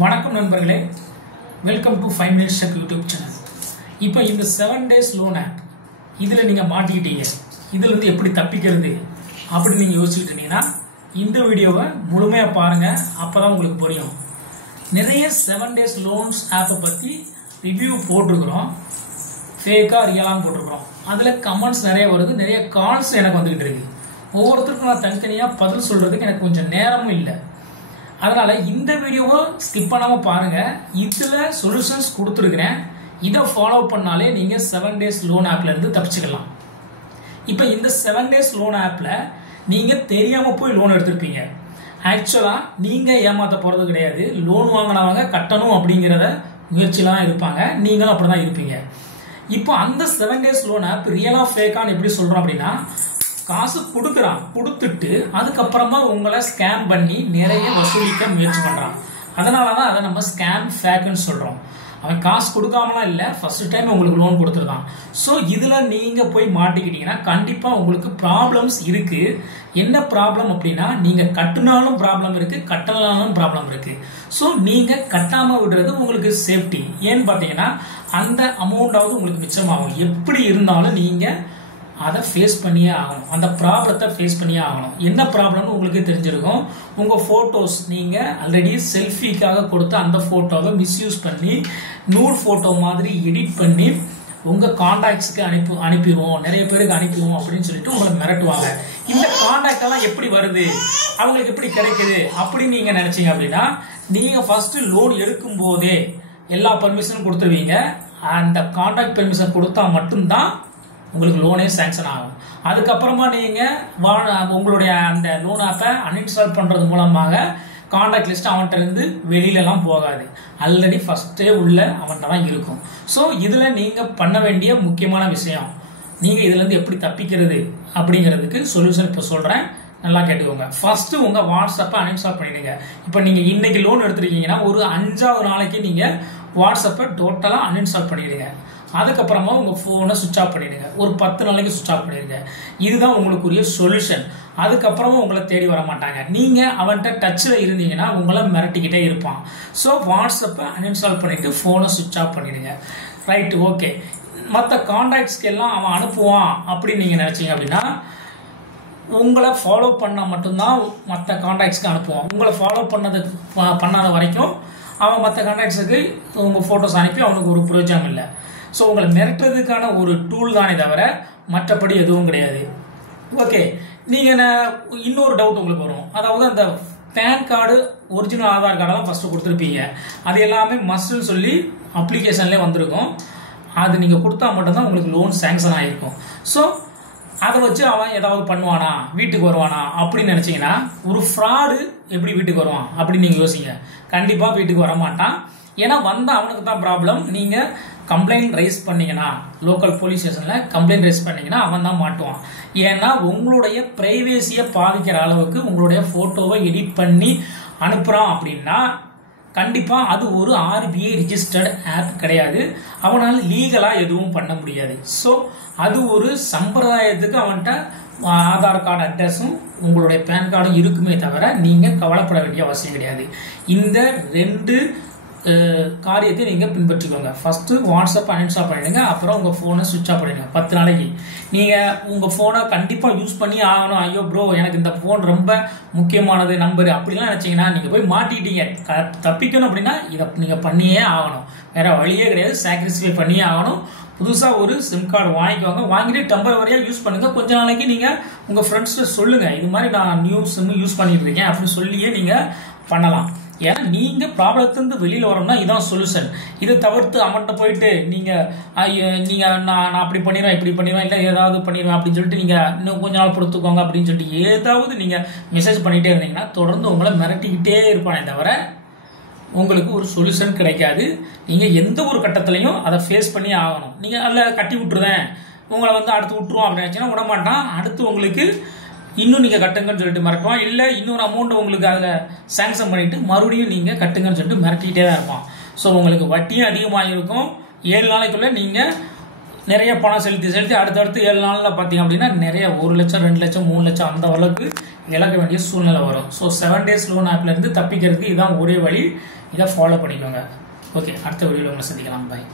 வணக்கம் நண்பர்களே, welcome to 5 minutes step YouTube channel. இப்போ இந்த 7 days loan app இதில் நீங்கள் மாட்டிக்கிட்டீங்க. இதில் இருந்து எப்படி தப்பிக்கிறது அப்படின்னு நீங்கள் யோசிச்சுட்டு இருந்தீங்கன்னா இந்த வீடியோவை முழுமையாக பாருங்கள். அப்போ தான் உங்களுக்கு புரியும். நிறைய 7 days loans ஆப்பை பற்றி ரிவ்யூ போட்டிருக்கிறோம். ஃபேக்காக ரியலாக போட்டிருக்கிறோம். அதில் கமெண்ட்ஸ் நிறைய வருது, நிறைய கால்ஸ் எனக்கு வந்துக்கிட்டு இருக்கு. ஒவ்வொருத்தருக்கும் நான் தனித்தனியாக பதில் சொல்கிறதுக்கு எனக்கு கொஞ்சம் நேரமும் இல்லை. அதனால இந்த வீடியோவை ஸ்கிப் பண்ணாம பாருங்க. இதுல சொல்யூஷன்ஸ் கொடுத்துருக்கிறேன். இதை ஃபாலோ பண்ணாலே நீங்க 7 days லோன் ஆப்ல இருந்து தப்பிச்சுக்கலாம். இப்போ இந்த 7 days லோன் ஆப்ல நீங்க தெரியாம போய் லோன் எடுத்திருப்பீங்க. ஆக்சுவலா நீங்க ஏமாத்த போறது கிடையாது. லோன் வாங்கினவங்க கட்டணும் அப்படிங்கிறத முயற்சிலாம் இருப்பாங்க. நீங்களும் அப்படிதான் இருப்பீங்க. இப்போ அந்த 7 days லோன் ஆப் ரியலா ஃபேக்கான்னு எப்படி சொல்றோம் அப்படின்னா, காசு கொடுக்குறான், கொடுத்துட்டு அதுக்கப்புறமா உங்களை ஸ்கேம் பண்ணி நிறைய வசூலிக்க முயற்சி பண்றான். அதனாலதான் அதை நம்ம ஸ்கேம் ஃபேக்னு சொல்றோம். அவன் காசு கொடுக்காமலாம் இல்லை, ஃபர்ஸ்ட் டைம் உங்களுக்கு லோன் கொடுத்துருக்கான். ஸோ இதுல நீங்க போய் மாட்டிக்கிட்டீங்கன்னா கண்டிப்பா உங்களுக்கு ப்ராப்ளம்ஸ் இருக்கு. என்ன ப்ராப்ளம் அப்படின்னா, நீங்க கட்டுனாலும் ப்ராப்ளம் இருக்கு, கட்டலாலும் ப்ராப்ளம் இருக்கு. ஸோ நீங்க கட்டாம விடுறது உங்களுக்கு சேஃப்டி. ஏன்னு பாத்தீங்கன்னா அந்த அமௌண்டாவது உங்களுக்கு மிச்சமாகும். எப்படி இருந்தாலும் நீங்க அதை ஃபேஸ் பண்ணியே ஆகணும். அந்த ப்ராப்ளத்தை ஃபேஸ் பண்ணியே ஆகணும். என்ன ப்ராப்ளம்னு உங்களுக்கு தெரிஞ்சிருக்கும். உங்க போட்டோஸ் நீங்க ஆல்ரெடி செல்ஃபிக்காக கொடுத்து அந்த போட்டோவை மிஸ்யூஸ் பண்ணி நூல் போட்டோ மாதிரி எடிட் பண்ணி உங்க கான்டாக்ட்ஸ்க்கு அனுப்பிடுவோம், நிறைய பேருக்கு அனுப்பிடுவோம் அப்படின்னு சொல்லிட்டு உங்களை மிரட்டுவாங்க. இந்த கான்டாக்ட் எல்லாம் எப்படி வருது, அவங்களுக்கு எப்படி கிடைக்குது அப்படின்னு நீங்க நினைச்சீங்க அப்படின்னா, நீங்க ஃபர்ஸ்ட் லோன் எடுக்கும் போதே எல்லா பர்மிஷனும் கொடுத்துருவீங்க. அந்த கான்டாக்ட் பெர்மிஷன் கொடுத்தா மட்டும்தான் உங்களுக்கு லோனே சாங்ஷன் ஆகும். அதுக்கப்புறமா நீங்க உங்களுடைய அந்த லோன் ஆப்பை அன்இன்ஸ்டால் பண்றது மூலமாக கான்டாக்ட் லிஸ்ட் அவன்கிட்ட இருந்து வெளியில எல்லாம் போகாது. ஆல்ரெடி ஃபர்ஸ்டே உள்ள அவன்கிட்ட தான் இருக்கும். ஸோ இதுல நீங்க பண்ண வேண்டிய முக்கியமான விஷயம், நீங்க இதுல இருந்து எப்படி தப்பிக்கிறது அப்படிங்கிறதுக்கு சொல்யூஷன் இப்ப சொல்றேன். நல்லா கேட்டுக்கோங்க. ஃபர்ஸ்ட் உங்க வாட்ஸ்அப்பை அன்இன்ஸ்டால் பண்ணிடுங்க. இப்போ நீங்க இன்னைக்கு லோன் எடுத்திருக்கீங்கன்னா ஒரு 5வது நாளைக்கு நீங்க வாட்ஸ்அப்பை டோட்டலா அன்இன்ஸ்டால் பண்ணிடுங்க. அதுக்கப்புறமா உங்க போனை சுவிட்ச் ஆஃப் பண்ணிடுங்க. ஒரு 10 நாளைக்கு சுவிட்ச் ஆஃப் பண்ணிடுங்க. இதுதான் உங்களுக்குரிய சொல்யூஷன். அதுக்கப்புறமா உங்களை தேடி வர மாட்டாங்க. நீங்க அவன்கிட்ட டச்ல இருந்தீங்கன்னா உங்களை மிரட்டிக்கிட்டே இருப்பான். ஸோ வாட்ஸ்அப்பை அன்இன்ஸ்டால் பண்ணிட்டு போனை சுவிட்ச் ஆஃப் பண்ணிடுங்க. Right, okay. மற்ற கான்டாக்ட்ஸ்க்கு எல்லாம் அவன் அனுப்புவான் அப்படின்னு நீங்க நினைச்சீங்க அப்படின்னா, உங்களை ஃபாலோ பண்ணா மட்டும்தான் மற்ற கான்டாக்ட்ஸ்க்கு அனுப்புவான். உங்களை ஃபாலோ பண்ணாத வரைக்கும் அவன் மற்ற கான்டாக்ட்ஸுக்கு உங்க போட்டோஸ் அனுப்பி அவனுக்கு ஒரு பிரயோஜனம் இல்லை. ஸோ உங்களை மிரட்டுறதுக்கான ஒரு டூல் தானே தவிர மற்றபடி எதுவும் கிடையாது. ஓகே, நீங்க இன்னொரு டவுட் உங்களுக்கு வரும். அதாவது அந்த பேன் கார்டு, ஒரிஜினல் ஆதார் கார்டெல்லாம் ஃபர்ஸ்ட் கொடுத்துருப்பீங்க. அது எல்லாமே மஸ்ட்னு சொல்லி அப்ளிகேஷன்லேயே வந்திருக்கும். அது நீங்க கொடுத்தா மட்டும்தான் உங்களுக்கு லோன் சாங்ஷன் ஆகிருக்கும். ஸோ அதை வச்சு அவன் ஏதாவது பண்ணுவானா, வீட்டுக்கு வருவானா அப்படின்னு நினைச்சீங்கன்னா, ஒரு ஃப்ராடு எப்படி வீட்டுக்கு வருவான் அப்படின்னு நீங்க யோசிங்க. கண்டிப்பா வீட்டுக்கு வரமாட்டான். ஏன்னா வந்தா அவனுக்கு தான் ப்ராப்ளம். நீங்க கம்ப்ளைண்ட் ரைஸ் பண்ணீங்கன்னா, லோக்கல் போலீஸ் ஸ்டேஷன்ல கம்ப்ளைண்ட் ரைஸ் பண்ணீங்கன்னா அவன் தான் மாட்டுவான். ஏன்னா உங்களுடைய பிரைவேசியை பாதிக்கிற அளவுக்கு உங்களுடைய போட்டோவை எடிட் பண்ணி அனுப்புறான் அப்படின்னா கண்டிப்பா அது ஒரு RBI ரிஜிஸ்டர்ட் ஆப் கிடையாது. அவனால் லீகலா எதுவும் பண்ண முடியாது. ஸோ அது ஒரு சம்பிரதாயத்துக்கு அவன்கிட்ட ஆதார் கார்டு அட்ரஸும் உங்களுடைய பேன் கார்டும் இருக்குமே தவிர நீங்க கவலைப்பட வேண்டிய அவசியம் கிடையாது. இந்த 2 காரியத்தை நீங்க பின்பற்றிக்கோங்க. ஃபர்ஸ்ட் வாட்ஸ்அப் அன்இன்ஸ்டால் பண்ணிடுங்க. அப்புறம் உங்க போனை சுவிட்ச் ஆஃப் பண்ணிடுங்க. 10 நாளைக்கு நீங்க உங்க போனை கண்டிப்பா யூஸ் பண்ணி ஆகணும். ஐயோ ப்ரோ, எனக்கு இந்த போன் ரொம்ப முக்கியமானது நம்பர் அப்படிலாம் நினைச்சீங்கன்னா நீங்க போய் மாட்டிட்டீங்க. தப்பிக்கணும் அப்படின்னா இதை நீங்க பண்ணியே ஆகணும். வேற வழியே கிடையாது. சாக்ரிஃபை பண்ணியே ஆகணும். புதுசா ஒரு சிம் கார்டு வாங்கிக்கோங்க. வாங்கிட்டு டெம்பரவரியா யூஸ் பண்ணுங்க. கொஞ்ச நாளைக்கு நீங்க உங்க ஃப்ரெண்ட்ஸ் சொல்லுங்க, இது மாதிரி நான் நியூ சிம் யூஸ் பண்ணிட்டு இருக்கேன் அப்படின்னு சொல்லியே நீங்க பண்ணலாம். ஏன்னா நீங்க ப்ராப்ளத்திலிருந்து வெளியில வரணும்னா இதான் சொல்யூஷன். இதை தவிர்த்து அவன்கிட்ட போயிட்டு நீங்க நான் அப்படி பண்ணிடுவேன், இப்படி பண்ணிடுவேன், இல்லை ஏதாவது பண்ணிடுவேன் அப்படின்னு சொல்லிட்டு நீங்க இன்னும் கொஞ்ச நாள் பொறுத்துக்கோங்க அப்படின்னு சொல்லிட்டு ஏதாவது நீங்க மெசேஜ் பண்ணிட்டே இருந்தீங்கன்னா தொடர்ந்து உங்களை மிரட்டிக்கிட்டே இருப்பானே தவிர உங்களுக்கு ஒரு சொல்யூஷன் கிடைக்காது. நீங்க எந்த ஒரு கட்டத்திலையும் அதை ஃபேஸ் பண்ணி ஆகணும். நீங்க அதில் கட்டி விட்டுருவேன், உங்களை அடுத்து விட்டுருவோம் அப்படின்னு நினைச்சீங்கன்னா விடமாட்டான். அடுத்து உங்களுக்கு இன்னும் நீங்க கட்டுங்கன்னு சொல்லிட்டு மிரட்டுவான். இல்ல இன்னொரு அமௌண்ட் உங்களுக்கு அதுல சாங்ஷன் பண்ணிட்டு மறுபடியும் நீங்க கட்டுங்கன்னு சொல்லிட்டு மிரட்டிக்கிட்டே தான் இருப்பான். ஸோ உங்களுக்கு வட்டியும் அதிகமாக இருக்கும். 7 நாளைக்குள்ள நீங்க நிறைய பணம் செலுத்தி அடுத்தடுத்து 7 நாளில் பார்த்தீங்க அப்படின்னா நிறைய 1 லட்சம் 2 லட்சம் 3 லட்சம் அந்த அளவுக்கு இழக்க வேண்டிய சூழ்நிலை வரும். ஸோ 7 days லோன் ஆப்லேருந்து தப்பிக்கிறதுக்கு இதான் ஒரே வழி. இதை ஃபாலோ பண்ணிக்கோங்க. ஓகே, அடுத்த வீடியோவில் உங்களை சந்திக்கலாம். பாய்.